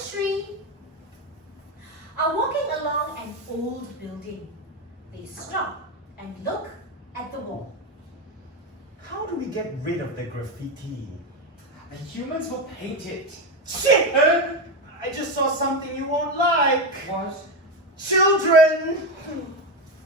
Shri are walking along an old building. They stop and look at the wall. How do we get rid of the graffiti? The humans will paint it. Shit! I just saw something you won't like. What? Children!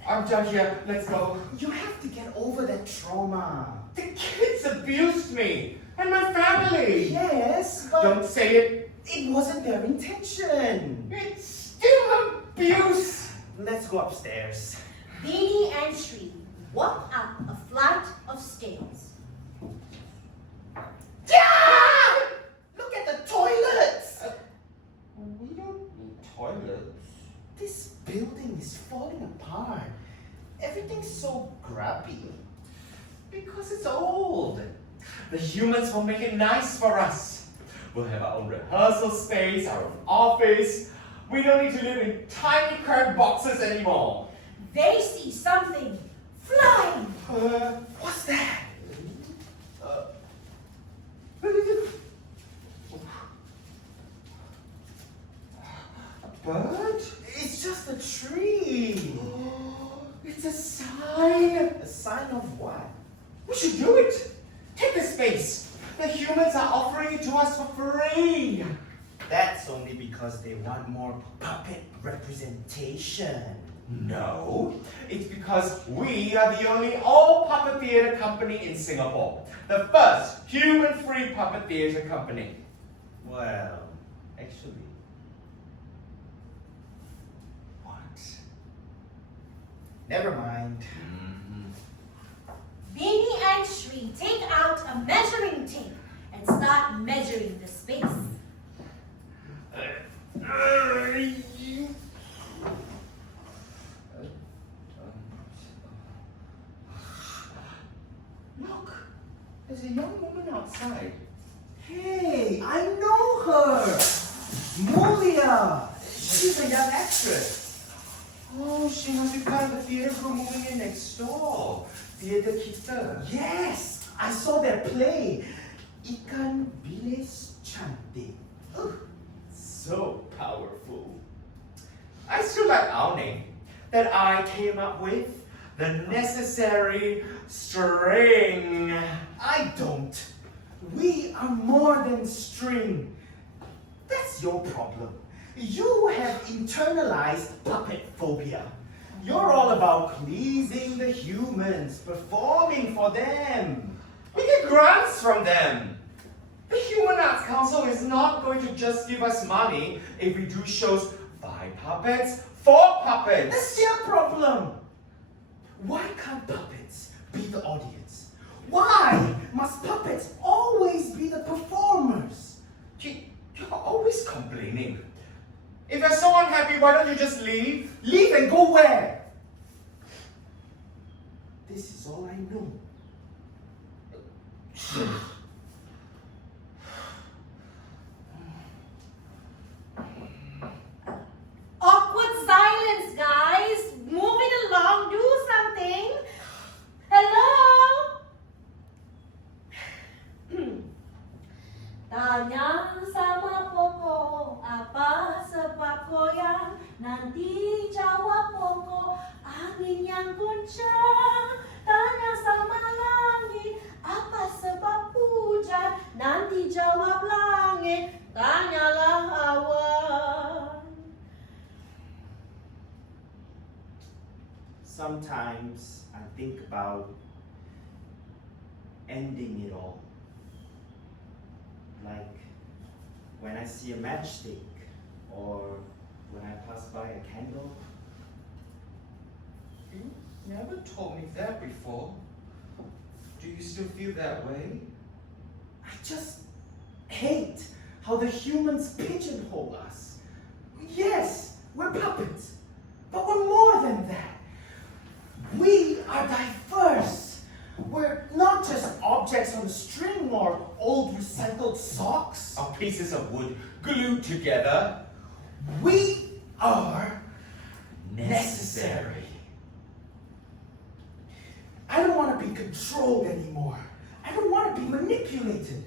I'm done here. Let's go. You have to get over that trauma. The kids abused me and my family. Yes, but Don't say it. it wasn't their intention. It's still abuse. Let's go upstairs. Beanie and Shri walk up a flight of stairs. Yeah! Look at the toilets! We don't need toilets. This building is falling apart. Everything's so grubby. Because it's old. The humans will make it nice for us. We'll have our own rehearsal space, our own office. We don't need to live in tiny cramped boxes anymore. They see something flying. What's that? A bird? It's just a tree. It's a sign. A sign of what? We should do it. Take the space. The humans are offering it to us for free. That's only because they want more puppet representation. No, it's because we are the only all-puppet theatre company in Singapore. The first human-free puppet theatre company. Well, actually. What? Never mind. Beanie and Shri take out a measuring tape and start measuring the space. Look, there's a young woman outside. Hey, I know her! Mulia! She's a young actress. Oh, she must be part of the theatre crew moving in next door. Theatre Kita. Yes! I saw that play. Ikan Bilis Cantik. Ugh. So powerful. I still like our name that I came up with. The necessary string. I don't. We are more than string. That's your problem. You have internalized puppet phobia. You're all about pleasing the humans, performing for them. We get grants from them. The Human Arts Council is not going to just give us money if we do shows by puppets, for puppets. That's their problem. Why can't puppets be the audience? Why must puppets always be the performers? You're always complaining. If you're so unhappy, why don't you just leave? Leave and go where? This is all I know. Awkward silence, guys. Move it along, do something. Hello? Tanya sama Poko, apa sebab goyang? Nanti jawab Poko, angin yang kencang. Tanya sama langit, apa sebab hujan? Nanti jawab langit, tanyalah awan. Sometimes I think about ending it all. Like when I see a matchstick or when I pass by a candle. You never told me that before. Do you still feel that way? I just hate how the humans pigeonhole us. Yes, we're puppets, but we're more than that. We are diverse. We're not just objects on a string or old recycled socks. Or pieces of wood glued together. We are necessary. I don't want to be controlled anymore. I don't want to be manipulated.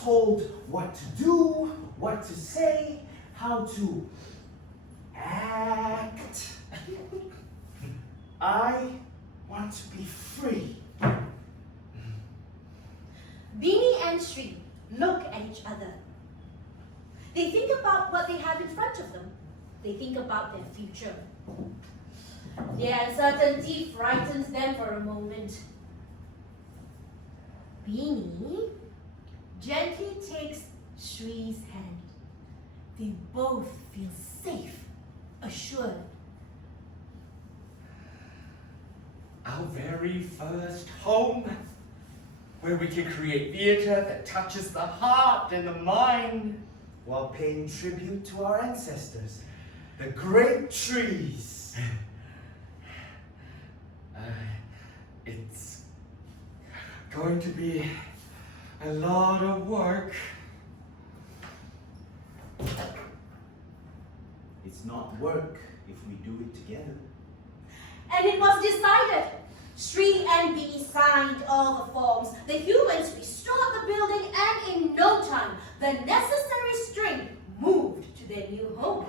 Told what to do, what to say, how to act. I want to be free. Beanie and Sri look at each other. They think about what they have in front of them. They think about their future. Their uncertainty frightens them for a moment. Beanie gently takes Sri's hand. They both feel safe, assured. Our very first home, where we can create theatre that touches the heart and the mind. While paying tribute to our ancestors, the great trees. It's going to be a lot of work. It's not work if we do it together. And it was decided. Sri and Beanie signed all the forms. The humans restored the building, and in no time, the necessary string moved to their new home.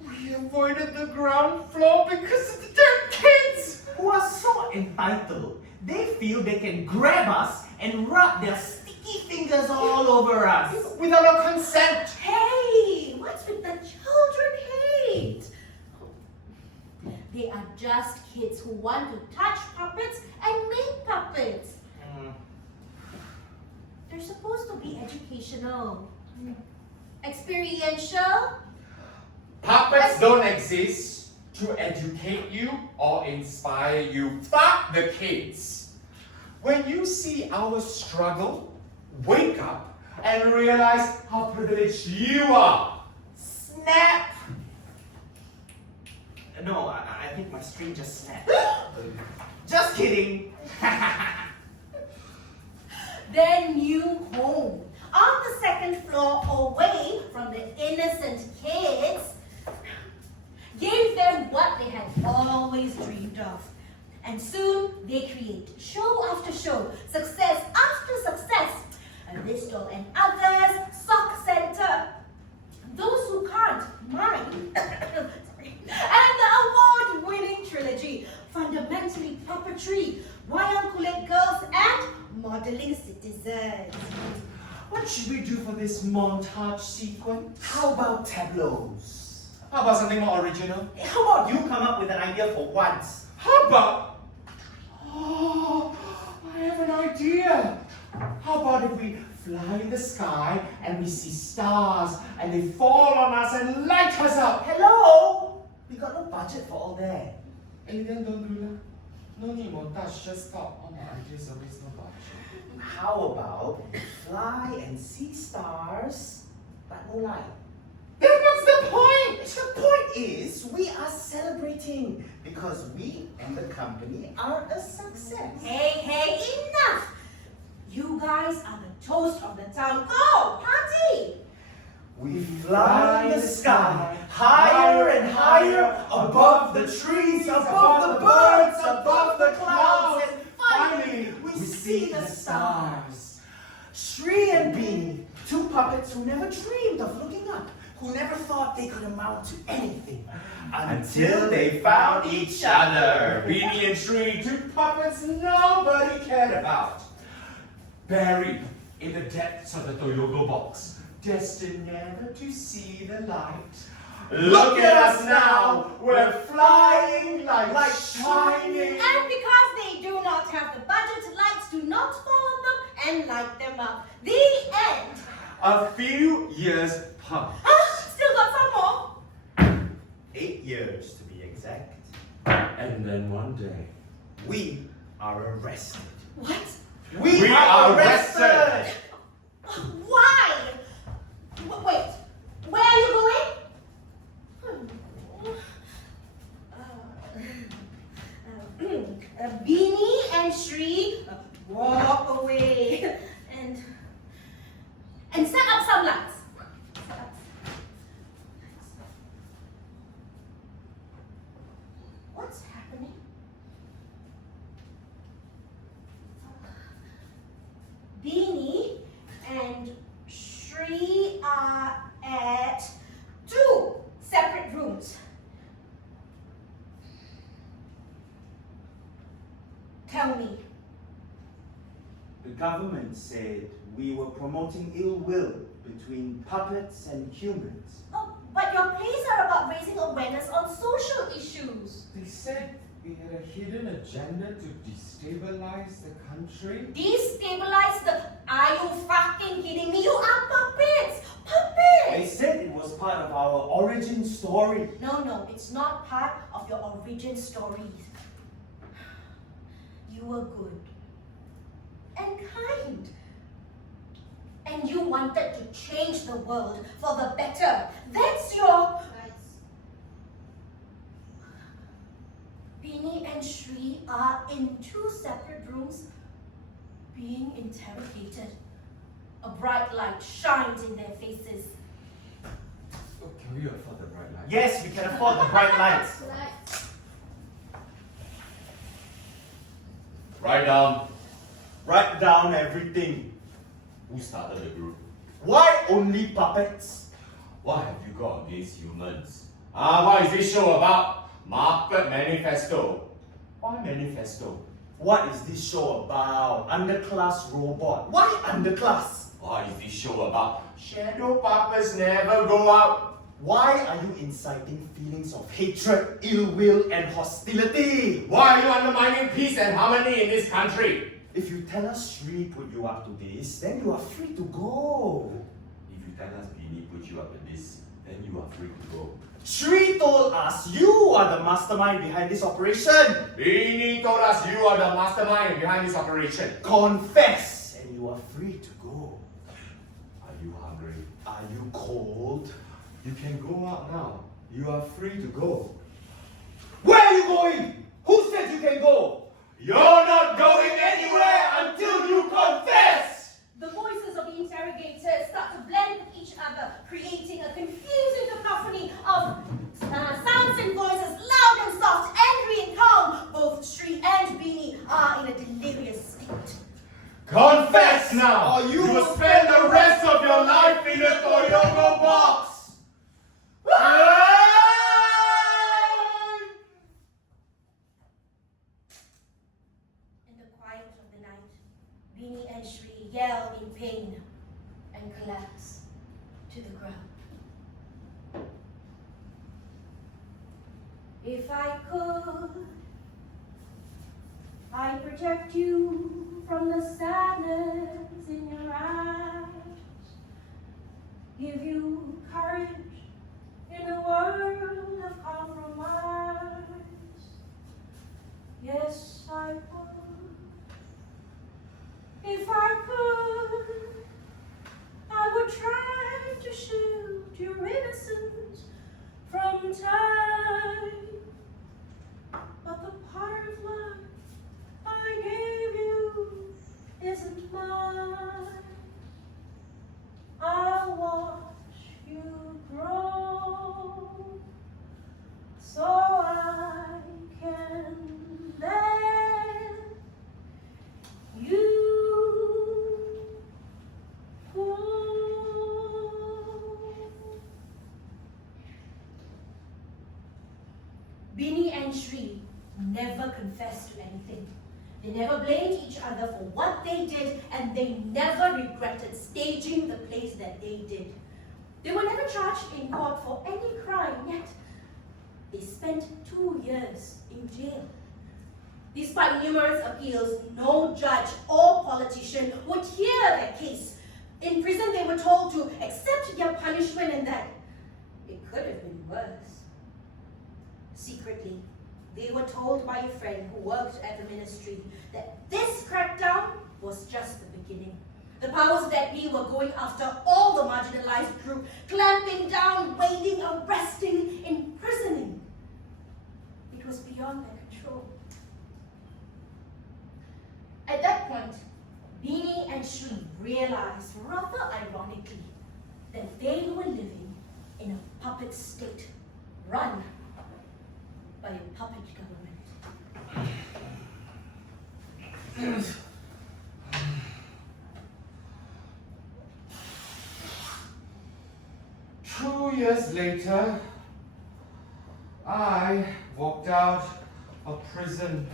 We avoided the ground floor because of the damn kids! Who are so entitled, they feel they can grab us and rub their sticky fingers all over us. Without our consent! Hey, what's with the children hate? They are just kids who want to touch puppets and make puppets. They're supposed to be educational, experiential. Puppets don't exist to educate you or inspire you. Fuck the kids! When you see our struggle, wake up and realize how privileged you are. Snap! No, I think my string just snapped. Just kidding. Their new home, on the second floor, away from the innocent kids, gave them what they had always dreamed of. And soon they create show after show, success after success. And this doll and others, Sock Center. Those who can't mind. And the award-winning trilogy, Fundamentally Puppetry, Wayang Kulit Girls, and Modeling Citizens. What should we do for this montage sequence? How about tableaus? How about something more original? How about you come up with an idea for once? How about... Oh, I have an idea. How about if we fly in the sky and we see stars and they fall on us and light us up? Hello? We got no budget for all that. Then don't do that. No need montage, just stop. All my ideas are waste no budget. How about fly and see stars, but no light? Then what's the point? The point is, we are celebrating because we and the company are a success. Hey, enough! You guys are the toast of the town. Go, party! We fly in the sky, higher and higher, above the trees, above the birds, above the clouds, and finally we see the stars. Sri and Beanie, two puppets who never dreamed of looking up, who never thought they could amount to anything, until they found each other. Beanie and Sri, two puppets nobody cared about. Buried in the depths of the Toyogo box, destined never to see the light. Look at us now, we're flying like shining. And because they do not have the budget, lights do not fall on them and light them up. The end. A few years passed. Still got some more. 8 years to be exact. And then one day, We are arrested. What? We are arrested. Why? Wait, where are you going? Beanie and Sri walk away and set up some lights. What's happening? Beanie and Sri are at The government said we were promoting ill will between puppets and humans. Oh, but your plays are about raising awareness on social issues. They said we had a hidden agenda to destabilize the country. Destabilize the... Are you fucking kidding me? You are puppets! They Puppets! said it was part of our origin story. No, it's not part of your origin story. You were good and kind. And you wanted to change the world for the better. That's your... Beanie and Shri are in 2 separate rooms being interrogated. A bright light shines in their faces. Oh, can we afford the bright light? Yes, we can afford the bright lights. Write down everything. Who started the group? Why only puppets? What have you got against humans? What is this show about? Market manifesto. Why manifesto? What is this show about? Underclass robot. Why underclass? What is this show about? Shadow puppets never go out. Why are you inciting feelings of hatred, ill will, and hostility? Why are you undermining peace and harmony in this country? If you tell us Shri put you up to this, then you are free to go. If you tell us Beanie put you up to this, then you are free to go. Shri told us you are the mastermind behind this operation. Beanie told us you are the mastermind behind this operation. Confess, and you are free to go. Are you hungry? Are you cold? You can go out now. You are free to go. Where are you going? Who said you can go? You're not going anywhere until you confess! The voices of the interrogators start to blend with each other, creating a confusing cacophony of sounds and voices, loud and soft, angry and calm. Both Shri and Beanie are in a delirious state. Confess now! Or you will will spend the rest of your life in a Toyota box! In the quiet of the night, Beanie and Shri yell in pain and collapse to the ground. If I could, I'd protect you from the sadness in your eyes, give you courage in a world of compromise. Yes, I would. If I could, I would try to shield your innocence from time. But the part of life I gave you isn't mine. I'll watch you grow so I can let you go. Beanie and Shri never confessed to anything. They never blamed each other for what they did, and they never regretted staging the plays that they did. They were never charged in court for any crime, yet they spent 2 years in jail. Despite numerous appeals, no judge or politician would hear their case. In prison, they were told to accept their punishment and that it could have been worse. Secretly, they were told by a friend who worked at the ministry that this crackdown was just the beginning. The powers that be were going after all the marginalized group, clamping down, waiting, arresting, imprisoning. It was beyond their control. At that point, Beanie and Shri realized, rather ironically, that they were living in a puppet state, run by a puppet government. 2 years later, I walked out of prison.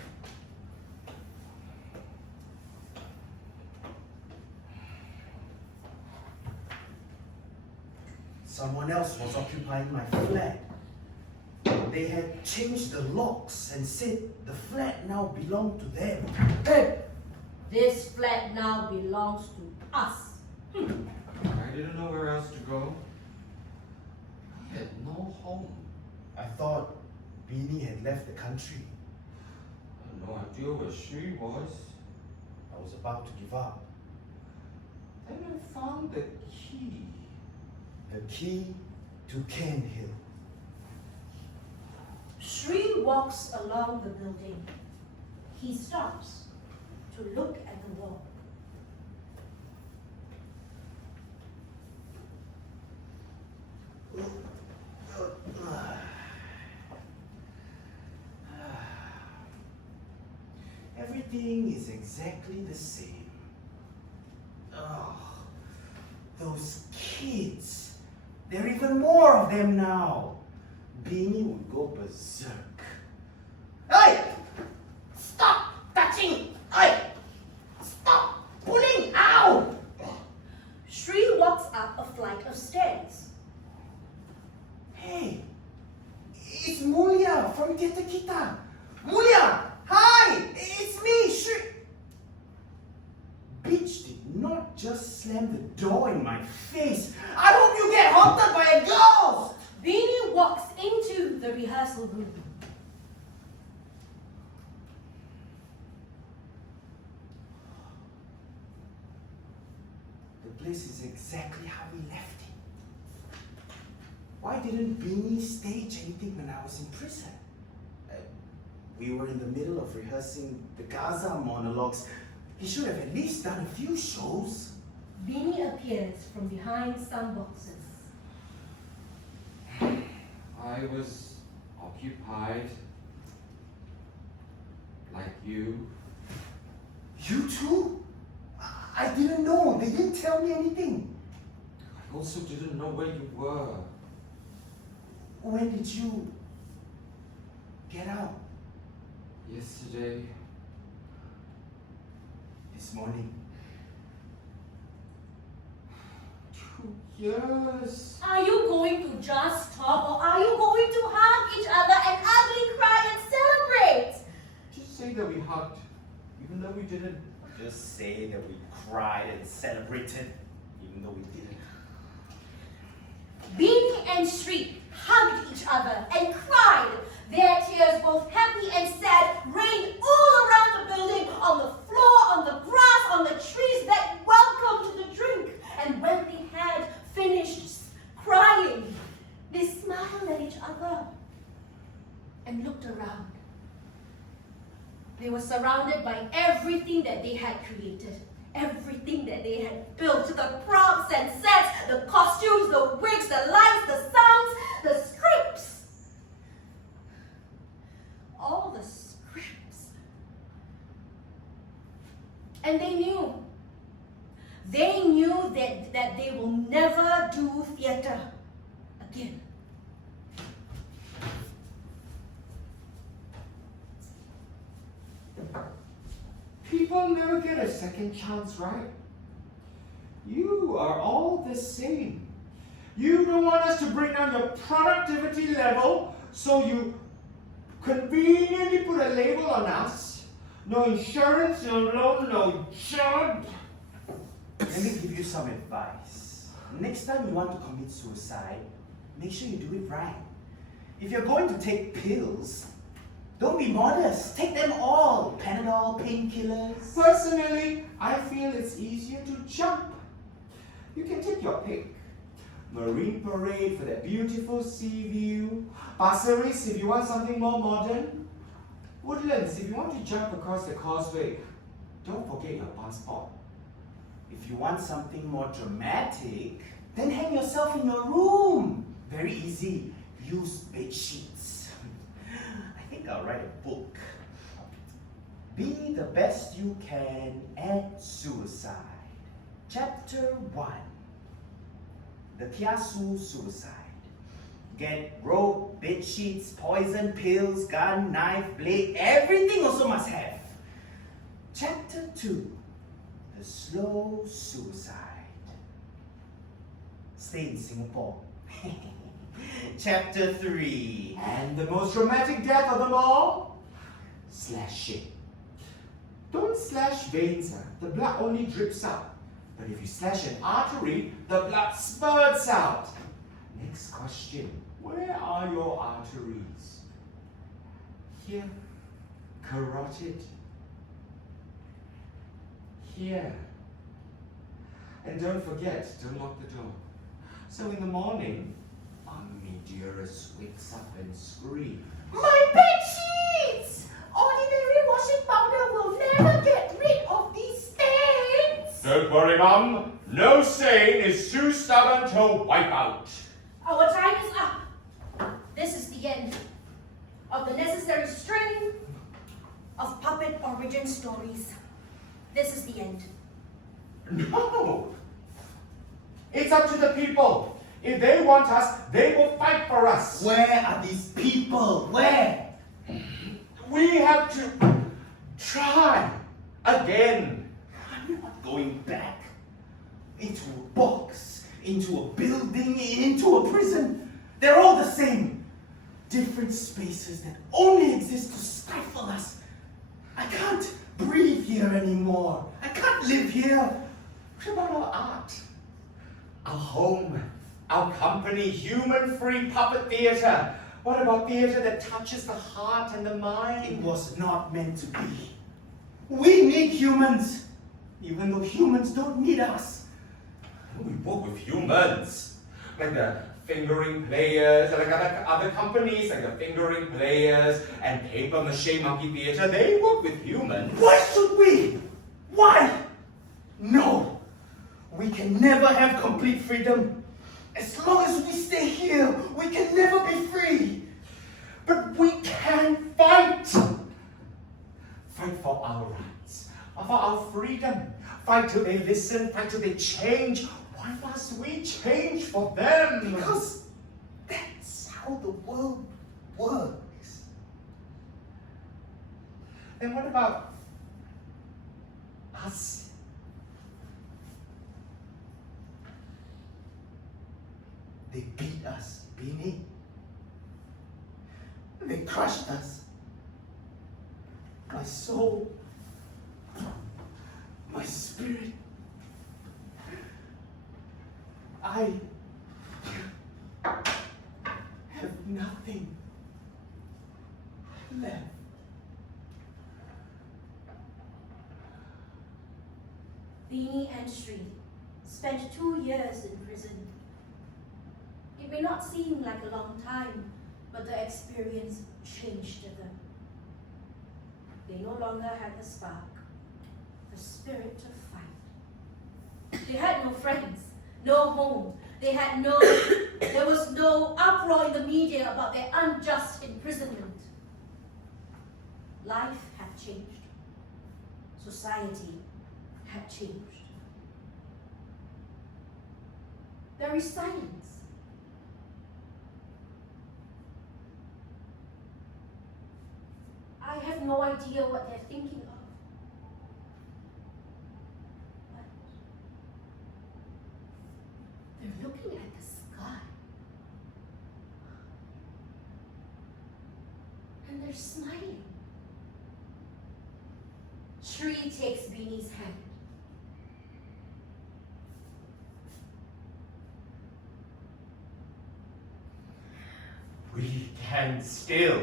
Someone else was occupying my flat. They had changed the locks and said the flat now belonged to them. Hey, this flat now belongs to us. I didn't know where else to go. I had no home. I thought Beanie had left the country. I had no idea where she was. I was about to give up. Then I found the key. The key to Ken Hill. Shri walks along the building. He stops to look at the wall. Everything is exactly the same. Oh, those kids. There are even more of them now. Beanie would go berserk. Hey! Stop touching! Hey! Stop pulling out! Shri walks up a flight of stairs. Hey! It's Mulia from Teta Kita. Mulia! Hi! It's me, Shri. Bitch did not just slam the door in my face. I hope you get haunted by a ghost! Beanie walks into the rehearsal room. The place is exactly how we left it. Why didn't Beanie stage anything when I was in prison? We were in the middle of rehearsing the Gaza monologues. He should have at least done a few shows. Beanie appears from behind some boxes. I was occupied. Like you. You too? I didn't know. They didn't tell me anything. I also didn't know where you were. When did you get out? Yesterday. This morning. 2 years. Are you going to just talk, or are you going to hug each other and ugly cry and celebrate? Just say that we hugged, even though we didn't. Just say that we cried and celebrated, even though we didn't. Beanie and Shri hugged each other and cried. Their tears, both happy and sad, rained all around the building, on the floor, on the grass, on the trees that welcomed the drink. And when they had finished crying, they smiled at each other and looked around. They were surrounded by everything that they had created, everything that they had built, the props and sets, the costumes, the wigs, the lights, the sounds, the scripts. All the scripts. And they knew that they will never do theater again. People never get a second chance, right? You are all the same. You don't want us to bring down your productivity level, so you conveniently put a label on us. No insurance, no loan, no job. Let me give you some advice. Next time you want to commit suicide, make sure you do it right. If you're going to take pills, don't be modest. Take them all. Panadol, painkillers. Personally, I feel it's easier to jump. You can take your pick. Marine Parade for that beautiful sea view. Pasir Ris if you want something more modern. Woodlands if you want to jump across the causeway. Don't forget your passport. If you want something more dramatic, then hang yourself in your room. Very easy. Use bed sheets. I think I'll write a book. Be the best you can at suicide. Chapter 1. The Kiasu suicide. Get rope, bed sheets, poison, pills, gun, knife, blade, everything also must have. Chapter 2. The slow suicide. Stay in Singapore. Chapter 3. And the most dramatic death of them all? Slashing. Don't slash veins, the blood only drips out. But if you slash an artery, the blood spurts out. Next question, where are your arteries? Here, carotid. Here. And don't forget, don't lock the door. So in the morning, Mommy dearest wakes up and screams. My bed sheets! Ordinary washing powder will never get rid of these stains! Don't worry, Mum. No stain is too stubborn to wipe out. Our time is up. This is the end of the necessary string of puppet origin stories. This is the end. No. It's up to the people. If they want us, they will fight for us. Where are these people? Where? We have to try again. I'm not going back. Into a box, into a building, into a prison. They're all the same. Different spaces that only exist to stifle us. I can't breathe here anymore. I can't live here. What about our art? Our home, our company, human-free puppet theatre. What about theatre that touches the heart and the mind? It was not meant to be. We need humans, even though humans don't need us. We work with humans, like the fingering players, like other companies, like the fingering players and paper mache monkey theatre. They work with humans. Why should we? Why? No. We can never have complete freedom. As long as we stay here, we can never be free. But we can fight. Fight for our rights, for our freedom. Fight till they listen, fight till they change. Why must we change for them? Because that's how the world works. Then what about us? They beat us, Beanie. They crushed us. My soul, my spirit. I have nothing left. Beanie and Sri spent 2 years in prison. It may not seem like a long time, but the experience changed them. They no longer had the spark, the spirit to fight. They had no friends, no home. There was no uproar in the media about their unjust imprisonment. Life had changed. Society had changed. There is silence. I have no idea what they're thinking of. But they're looking at the sky. And they're smiling. Shri takes Beanie's hand. We can still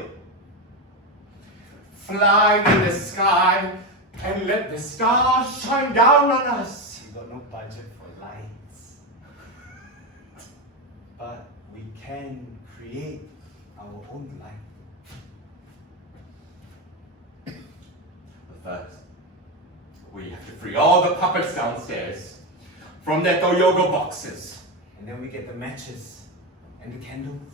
fly in the sky and let the stars shine down on us. We got no budget for lights. But we can create our own light. But first, we have to free all the puppets downstairs from their Toyogo boxes. And then we get the matches and the candles.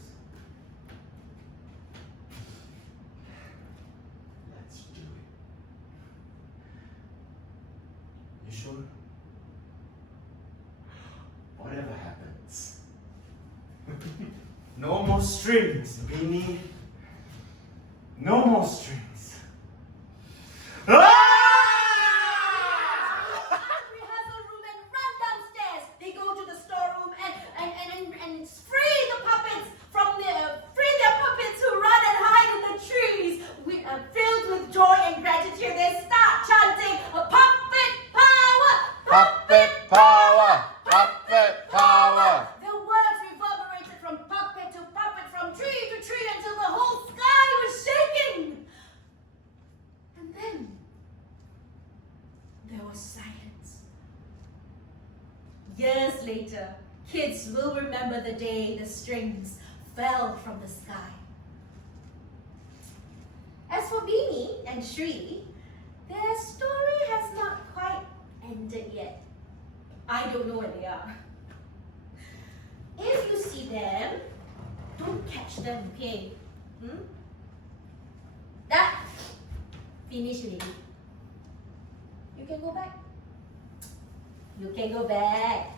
Let's do it. You sure? Whatever happens. No more strings, Beanie. No more strings. Ah! Rehearsal room and run downstairs. They go to the storeroom and free the Puppet power! Puppet power! The words reverberated from puppet to puppet, from tree to tree, until the whole sky was shaking. And then there was silence. Years later, kids will remember the day the strings fell from the sky. As for Beanie and Shri, their story has not quite ended yet. I don't know where they are. If you see them, don't catch them, okay? That finish already. You can go back. You can go back.